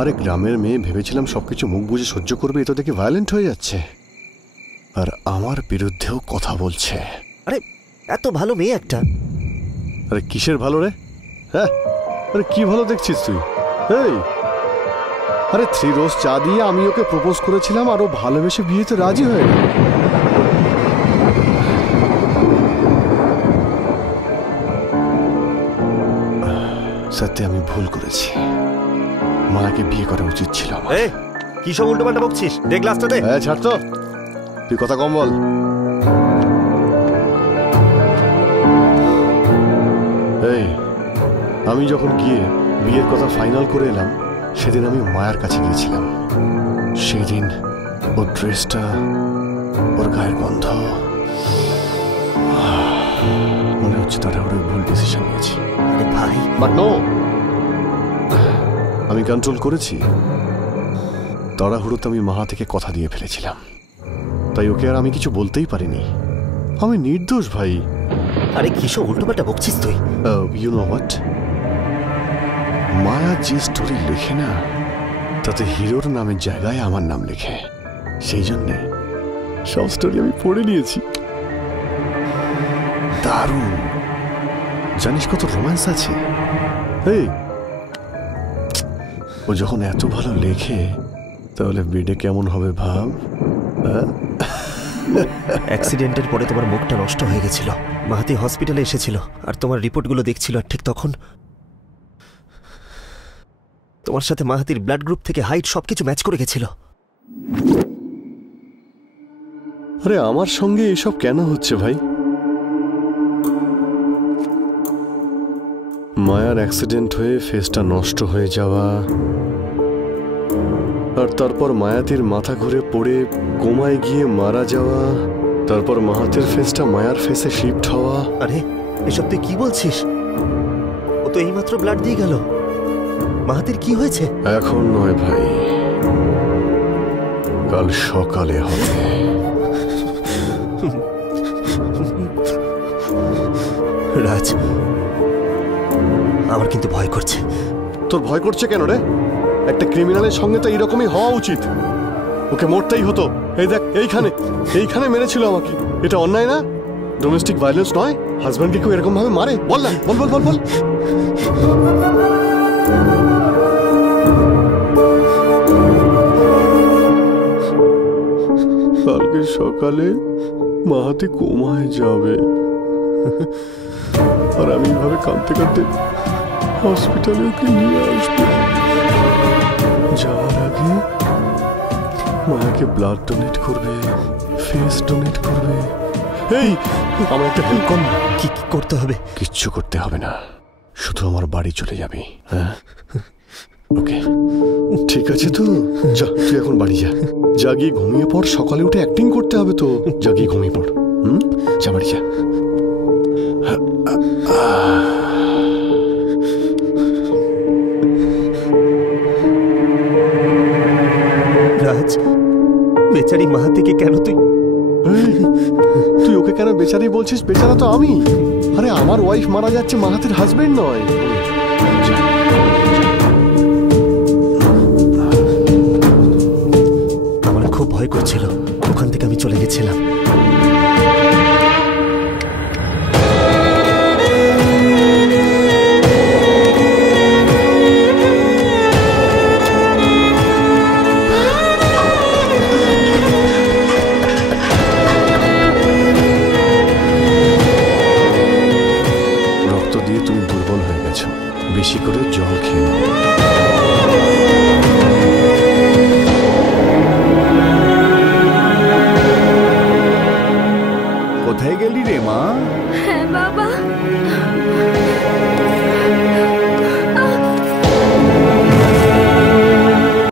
আরে গ্রামের মেয়ে, ভেবেছিলাম সবকিছু মুখ বুঝে সহ্য করবে, এ তো দেখি ভায়োলেন্ট হয়ে যাচ্ছে আর আমার বিরুদ্ধেও কথা বলছে। আরে এত ভালো মেয়ে একটা। আরে কিসের ভালো রে? হ্যাঁ, আরে কি ভালো দেখছিস তুই? এই আরে 3 রোজ চা দিয়ে আমি ওকে প্রপোজ করেছিলাম আর ও ভালোবেসে বিয়েতে রাজি হয়ে গেল। সত্যি আমি ভুল করেছি, মাকে বিয়ে করা উচিত ছিল আমার। কি সব উল্টোপাল্টা বকছিস? দে গ্লাসটা দে। হ্যাঁ ছাড় তো, তুই কথা কম বল। এই আমি যখন গিয়ে বিয়ের কথা ফাইনাল করে এলাম, সেদিন আমি মায়ের কাছে গিয়েছিলাম। সেদিন ওর ড্রেসটা, ওর গায়ের গন্ধ, মনে হচ্ছে তারা ওর ভুল ডিসিশন নিয়েছি। ভাই বাট নো, আমি কন্ট্রোল করেছি। তাড়াহুড়োতে আমি মাহা থেকে কথা দিয়ে ফেলেছিলাম, তাই ওকে আর আমি কিছু বলতেই পারিনি। আমি নির্দোষ ভাই। আরে কিসব উল্টোপাল্টা বকছিস তুই? ইউ নো হোয়াট, মায়া যে স্টোরি লেখে না, তাতে হিরোর নামের জায়গায় আমার নাম লেখে। সেই জন্যে সব স্টোরি আমি পড়ে নিয়েছি। দারুণ, জানিস কত রোম্যান্স আছে। এই ও যখন এত ভালো লেখে, তাহলে বেডে কেমন হবে ভাব। অ্যাক্সিডেন্টের পরে তোমার মুখটা নষ্ট হয়ে গেছিল, মাহাতি হসপিটালে এসেছিল আর তোমার রিপোর্টগুলো দেখছিল, আর ঠিক তখন তোমার সাথে মাহাতির ব্লাড গ্রুপ থেকে হাইট সবকিছু ম্যাচ করে গেছিল। আরে আমার সঙ্গে এসব কেন হচ্ছে ভাই? মায়ার অ্যাক্সিডেন্ট হয়ে ফেসটা নষ্ট হয়ে যাওয়া, আর তারপর মায়াতির মাথা ঘুরে পড়ে কোমায় গিয়ে মারা যাওয়া, তারপর মাহাতির ফেসটা মায়ার ফেসে শিফট হওয়া। আরে এসব তুই কি বলছিস? ও তো এইমাত্র ব্লাড দিয়ে গেল। মাহাতির কি হয়েছে? এখন নয় ভাই, কাল সকালে হবে। রাজ, আমার কিন্তু ভয় করছে। তোর ভয় করছে কেন রে? একটা ক্রিমিনালের সঙ্গে তো এইরকমই হওয়া উচিত, ওকে মরতেই হতো। এই দেখ, এইখানে মেরেছিল আমাকে। এটা অন্যায় না? ডোমেস্টিক ভায়োলেন্স নয়? হাজব্যান্ডকে কেউ এরকম ভাবে মারে? বল না, বল বল বল বল। কালকে সকালে মাহাতি কোমায় যাবে আর আমি এইভাবে কাঁদতে কাঁদতে হসপিটালে ওকে নিয়ে আসবো। যাওয়ার আগে মায়াকে ব্লাড ডোনেট করবে, ফেস ডোনেট করবে। এই আমার একটা হেল্প কর না। কি করতে হবে? কিচ্ছু করতে হবে না, শুধু আমার বাড়ি চলে যাবি। হ্যাঁ ওকে, ঠিক আছে তো? যা, তুই এখন বাড়ি যা, যা গিয়ে ঘুমিয়ে পড়। সকালে উঠে অ্যাক্টিং করতে হবে তো। যা গিয়ে ঘুমিয়ে পড়। যা বাড়ি যা। রাজ, বেচারি মাহাতিকে কেন তুই ওকে কেন বেচারি বলছিস? বেচারা তো আমি। আরে আমার ওয়াইফ মারা যাচ্ছে, মাহাতির হাজবেন্ড নয়। আমার খুব ভয় করছিল, ওখান থেকে আমি চলে গেছিলাম। বেশি করে জল খেয়ে নাও। কোথায় গেলি রে মা? হ্যাঁ বাবা,